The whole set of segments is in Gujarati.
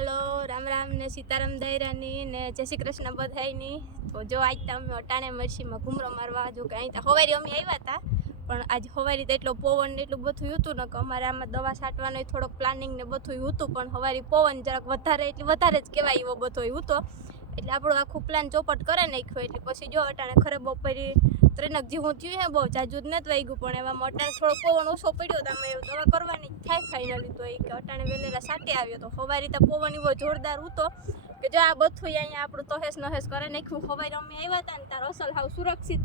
હલો, રામ રામ ને સીતારામ દૈરાની ને જય શ્રી કૃષ્ણ બધાયની. તો જો આજ તો અમે અટાણે મરસીમાં ઘૂમરો મારવા જો કે અહીં તો હવારી અમે આવ્યા હતા, પણ આજ હવારી તો એટલો પવન ને એટલું બધું હતું ને કે અમારે આમાં દવા છાંટવાનો થોડોક પ્લાનિંગ ને બધું હતું, પણ હવારી પવન જરાક વધારે એટલે વધારે જ કહેવાય એવો બધો હતો. એટલે આપણું આખું પ્લાન ચોપટ કરે નાખ્યો, એટલે પછી જો અટાણે ખરે બપોરી ત્રણક જેવું થયું હે, બહુ જાજુ જ નથી વાગ્યું, પણ એમાં અટાણે થોડો પવન ઓછો પડ્યો તો અમે દવા કરવાની થાય ફાઇનલી તો એ કે અટાણે વેલેલા સાટે આવ્યો તો હવારી તો પવન એવો જોરદાર ઉતો કે જો આ બધું અહીંયા આપણું તહેસ નહેસ કરે નાખ્યું. હવારી અમે આવ્યા હતા ને તાર અસલ હાવ સુરક્ષિત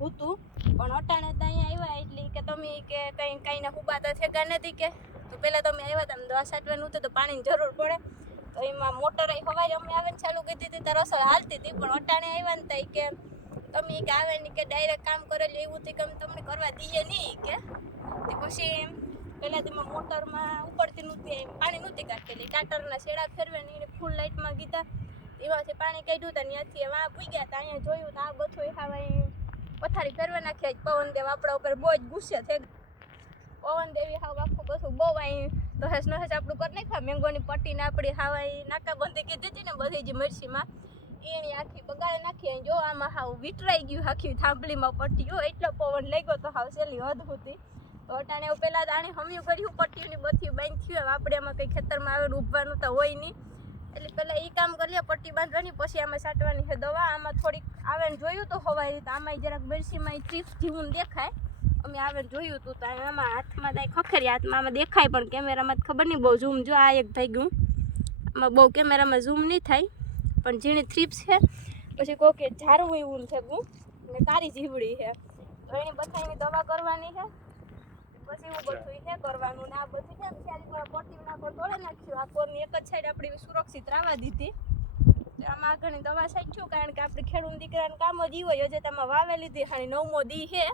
હતું પણ અટાણે તો અહીંયા આવ્યા એટલે કે તમે કે કંઈ કંઈ ના હુબા તો થેગા નથી કે. તો પહેલાં તમે આવ્યા હતા દવા છાંટવાનું હતું તો પાણીની જરૂર પડે. તો એમાં મોટર હવારે અમે આવે ચાલુ કરી દીધી તો રસોઈ હાલતી હતી, પણ અટાણે આવ્યા ને તઈ કે તમે કે આવે ને કે ડાયરેક્ટ કામ કરેલું એવું તે કામ તમને કરવા દઈએ નહીં કે? તે પછી એમ, પહેલાં તેમાં મોટરમાં ઉપરથી નહોતી પાણી નહોતી કાઢેલી. કાટરના શેડા ફેરવે ને એને ફૂલ લાઇટમાં કીધા. એમાંથી પાણી કાઢ્યું હતા ત્યાંથી એમાં ગયા હતા અહીંયા જોયું તો, આ બધું અહીં પથારી ફેરવે નાખ્યા જ પવન દેવ આપણા ઉપર બહુ જ ગુસ્સે થઈ પવનદેવી હાવ આખું બધું બહુ અહીં દહેજ નહેજ આપણું કરી નાખ્યા. મેંગોની પટ્ટીને આપણી હાવ અહીં નાકાબંધી કીધી હતી ને બધી જ મરસીમાં. એની આખી બગાડી નાખી જો આમાં હાવ વિટરાઈ ગયું, આખી થાંભલીમાં પટ્ટીઓ એટલો પવન લાગ્યો તો હાવ સેલી હદ હતી તો અટાણે પહેલાં દાણી હમ્યું કર્યું, પટ્ટીઓની બધી બાંધ થયું આપણે આમાં કંઈ ખેતરમાં આવેલું ઉભવાનું તો હોય નહીં. એટલે પહેલાં એ કામ કરી લે, પટ્ટી બાંધવાની, પછી આમાં છાંટવાની છે દવા. આમાં થોડીક આવે ને જોયું તો હવાઈ રીતે. આમાં જરાક મિરસીમાં ટ્રીપ્સ જીવું દેખાય. અમે આવે જોયું હતું તો આમાં હાથમાં દાય ખખેરી હાથમાં આમાં દેખાય, પણ કેમેરામાં ખબર નહીં, બહુ ઝૂમ જો આ એક થઈ ગયું આમાં બહુ કેમેરામાં ઝૂમ નહીં થાય. પણ ઝીણી થ્રીપ છે. પછી કોકે ઝારું એવું થયું ને કાળી જીવડી છે. તો એની બધાની દવા કરવાની છે. પછી એવું બધું છે કરવાનું ને આ બધું છે ને પોટી ના કોર તોડે નાખ્યું આ કોરની એક જ સાઈડ આપણી સુરક્ષિત રાવા દીધી. આમાં આગળની દવા સાચું કારણ કે આપણે ખેડૂત દીકરાને કામ જ ઈ હોય હજે તમે વાવે લીધી હાણી નવમો દી છે.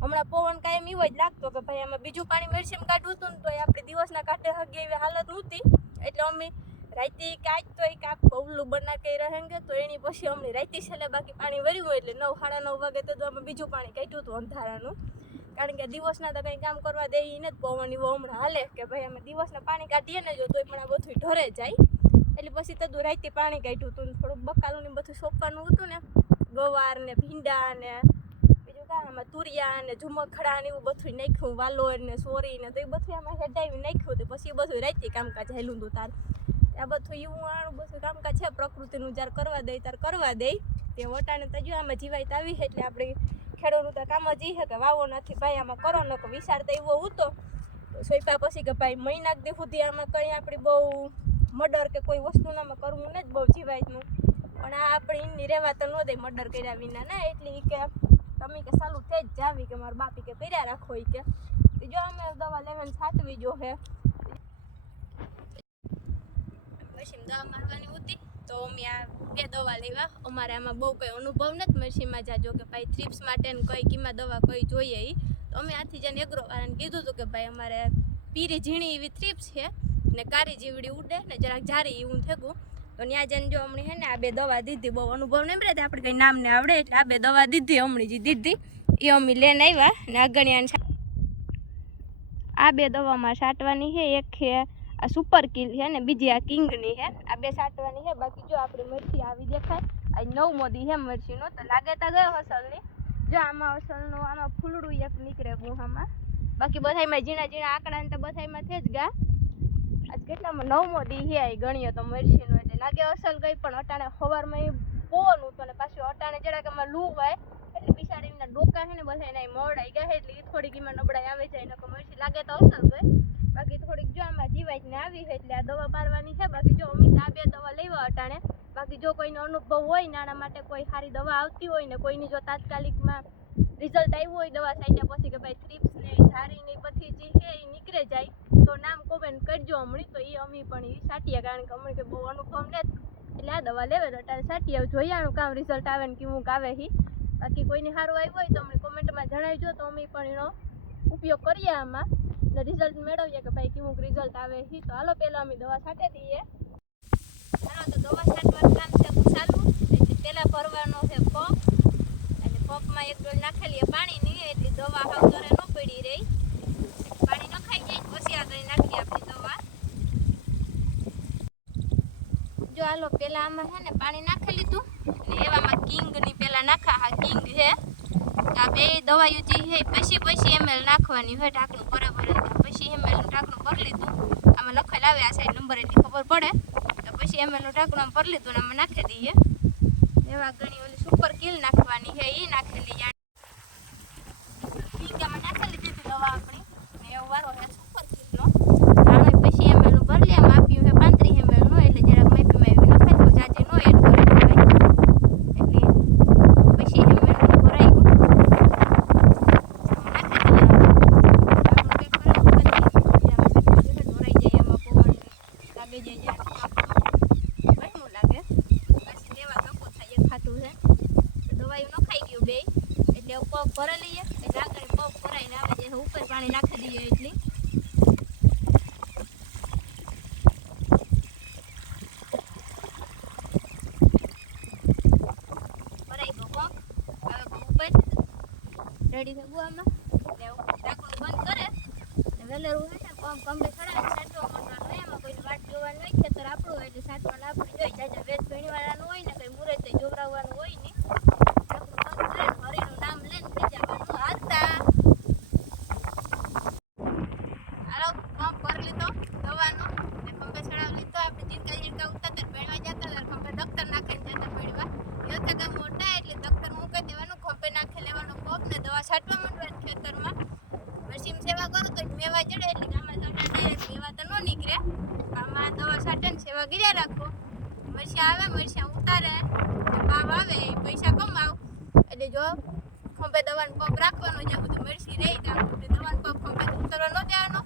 હમણાં પવન કાયમ એવો જ લાગતો કે ભાઈ આમાં બીજું પાણી મેડિસિન કાઢવું હતું ને તો એ આપણે દિવસના કાંઠે હગી એવી હાલત નહોતી. એટલે અમે રાતે કાચ તો એક આ પવલું બના કે રહેંગે તો એની પછી અમને રાતે છેલ્લે બાકી પાણી વર્યું હોય એટલે નવ, સાડા નવ વાગે તો અમે બીજું પાણી કાઢ્યું હતું અંધારાનું. કારણ કે દિવસના તો કંઈ કામ કરવા દે એ નથી પવન એવો હમણાં હાલે કે ભાઈ અમે દિવસના પાણી કાઢીએ ને જો તોય પણ આ બધું ઢરે જાય. એટલે પછી તદું રાતે પાણી કાઢ્યું હતું થોડુંક બકાલું ને બધું સોંપવાનું હતું ને. ગવાર ને ભીંડા ને બીજું કાં આમાં તુરિયા ને ઝુમખડા ને એવું બધું નાખ્યું, વાલોર ને સોરી ને તો એ બધું આમાં હેડાવી નાખ્યું હતું. પછી એ બધું રાતે કામકાજ હેલું હતું તાર. આ બધું એવું આણું બધું કામકાજ છે, પ્રકૃતિનું જ્યારે કરવા દે ત્યારે કરવા દે. તે વટાણે તો આમાં જીવાય આવી છે, એટલે આપણે ખેડૂતનું તો કામ જ છે કે વાવો નથી, ભાઈ આમાં કરો, ન કે વિચાર તો એવો હતો. સોઈપા પછી કે ભાઈ મહિના દી સુધી આમાં કંઈ આપણી બહુ મર્ડર કે કોઈ વસ્તુનામાં કરવું ને જ બહુ જીવાયનું પણ આ આપણે એની રહેવા તો ન દે મર્ડર કર્યા વિના. ના, એટલે કે તમે કે સાલું થઈ જ જાવી કે મારા બાપી કે કર્યા રાખો એ કે. જો અમે દવા લેવાની છાંટવી જો હે. મશીન દવા મારવાની હતી, તો અમે આ બે દવા લેવા. અમારે આમાં બહુ કંઈ અનુભવ નથી મશીનમાં જાજો કે ભાઈ થ્રીપ્સ માટે કઈ કીમાં દવા કઈ જોઈએ એ તો અમે આથી જઈને એગ્રો વાળાને કીધું હતું કે ભાઈ અમારે પીરી ઝીણી એવી થ્રીપ્સ છે ને કારી જીવડી ઉડે ને જરાક જારી એવું થેગું તો ત્યાં જઈને જો હમણાં હે ને આ બે દવા દીધી, બહુ અનુભવ નહીં મળે આપણે કંઈ નામ ને આવડે એટલે આ બે દવા દીધી હમણાં જે દીધી. એ અમે લઈને આવ્યા ને અગણિયાને આ બે દવામાં છાંટવાની છે, એક છે આ સુપર કિલ છે ને, બીજી આ કિંગની છે. આ બે સાટવાની છે, બાકી જો આપણી મરચી આવી દેખાય, આ નવ મોદી છે મરચીનો, તો લાગે તો ગયો હસલની જો આમાં હસલનું આમાં ફૂલડું એક નીકળે ગુહામાં. બાકી બધાયમાં ઝીણા ઝીણા આંકડા ને તો બધાયમાં થઈ જ ગયા આજ કેટલામાં? નવ મોદી છે આ ગણ્યો તો મરચીનો. એટલે લાગે અસલ ગઈ, પણ અટાણે સવારમાં એ પોવાનું હતું ને પાછું અટાણે જરાક એમાં લૂ હોય ડોકા હે ને બધા એના મોડાઈ ગયા છે એટલે એ થોડીક એમાં નબળાઈ આવે જાય એને મરચી લાગે તો અસર ગઈ બાકી થોડીક જો આમાં જીવાય ને આવી છે એટલે આ દવા પારવાની છે. બાકી જો અમિત આ બે દવા લેવા અટાણે, બાકી જો કોઈનો અનુભવ હોય નાના માટે કોઈ સારી દવા આવતી હોય ને કોઈની જો તાત્કાલિકમાં રિઝલ્ટ આવ્યું હોય દવા સાઈટ્યા પછી કે ભાઈ થ્રીપ્સ ને ઝારી ને પછી જે છે એ નીકળે જાય, તો નામ કોમેન્ટ કરજો હમણાં. તો એ અમી પણ એ સાટીએ કારણ કે હમણાં કે બહુ અનુભવ ને એટલે આ દવા લેવે તો અટાણે સાટીએ આનું કામ રિઝલ્ટ આવે ને કેવું આવે હી. બાકી કોઈને સારું આવ્યું હોય તો અમને કોમેન્ટમાં જણાવજો. તો અમે પણ એનો ઉપયોગ કરીએ આમાં. ને રિઝલ્ટ મેળવીએ કે ભાઈ કેવું રિઝલ્ટ આવે છે. તો હાલો પહેલાં અમે દવા છાંટી દઈએ. હા, તો દવા છાંટવાનું કામ છે ચાલુ. પહેલાં ભરવાનો છે પંપ એટલે પંપમાં એક ડોલ નાખેલી પાણીની. એટલે દવા હાવ ન પડી રહી. પાણી નખાઈ જાય, પછી આગળ નાખીએ આપણી દવા જો હાલો પેલા આમાં છે ને પાણી નાખી લીધું. અને એવામાં કિંગની પેલા નાખા હા, કિંગ છે. આ બે દવાયું જે છે પછી પછી એમએલ નાખવાની હોય ઢાંકણું બરાબર પછી એમએલ ઢાંકણું ભરી લીધું. આમાં લખેલ આવે આ સાઈડ નંબર એટલી ખબર પડે. તો પછી એમએલનું ઢાંકણું ભરી લીધું ને આમાં નાખી દઈએ. એવા ઘણી ઓલી સુપર કિલ નાખવાની છે એ નાખેલી યાર. કિંગામાં નાખી દીધી દવા આપણી. ને એવો વારો છે સુપર કિલનો આનો પછી એમએલનું ભરી લે માપ્યું છે પાંત્રીસ એમએલનું એટલે જરાક માપી માપી નખાય તો જાજે નો એડ કરી દેવાય એટલે પછી એમએલનું ભરાઈ ગયું ભરી લઈએ. એટલે આગળ પગ ભરાઈને આવે ઉપર પાણી નાખી દઈએ એટલી. રેડી થઈ ગયું આમાં. ઢાંકણું બંધ કરે. વેલર વેલેરું છે પંપ પંપે ચડાવીને સાટવા માંડવાનું એમાં કોઈ વાટ જોવાનું હોય, ખેતર આપણું હોય, એટલે સાટવાનું આપણી જોઈએ જાજા વેચ ભીણવાળાનું હોય ને, કઈ મુરત જોવડાવવાનું હોય ને. ઢાંકણું બંધ નામ લઈને થઈ જવાનું હાલતા હાલો પંપ ભરી લીધો દવાનો ખંભે ચડાવી લીધો આપણે જીનકા જીનકા ઉતારતા ભેણવા જતા ખંભે દફતર નાખીને જતા ભેણવા યોથા ગામ મોટા એટલે દફતર મૂકી દેવાનું ખંભે નાખી લેવાનો કોપ ને દવા છાંટવા માંડવાની ખેતરમાં પછી સેવા કરો તો મેવા જડે એટલે ગામમાં છાંટા ડાયરેક્ટ તો ન નીકળે આમાં દવા છાંટે ને સેવા ગીર્યા રાખો મરસા આવે મરસા ઉતારે ભાવ આવે પૈસા કમાવ એટલે જો ખંભે દવાનો પગ રાખવાનો જે બધું મરસી રહે, ત્યાં દવાનો પગ ખંભે ઉતરવા ન દેવાનો.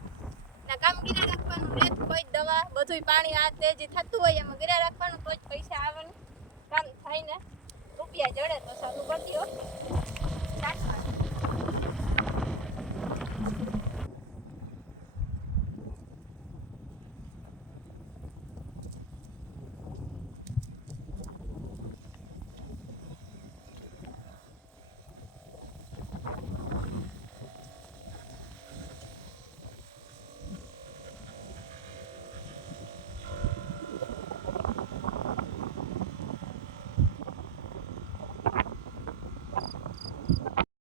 ને કામ ગીરા રાખવાનું, રેત કોઈ દવા, બધુંય પાણી આ તે જે થતું હોય એમાં ગીરા રાખવાનું, તો જ પૈસા આવવાનું. કામ થાય ને. રૂપિયા જડે તો સારું કરી દો સાચવાનું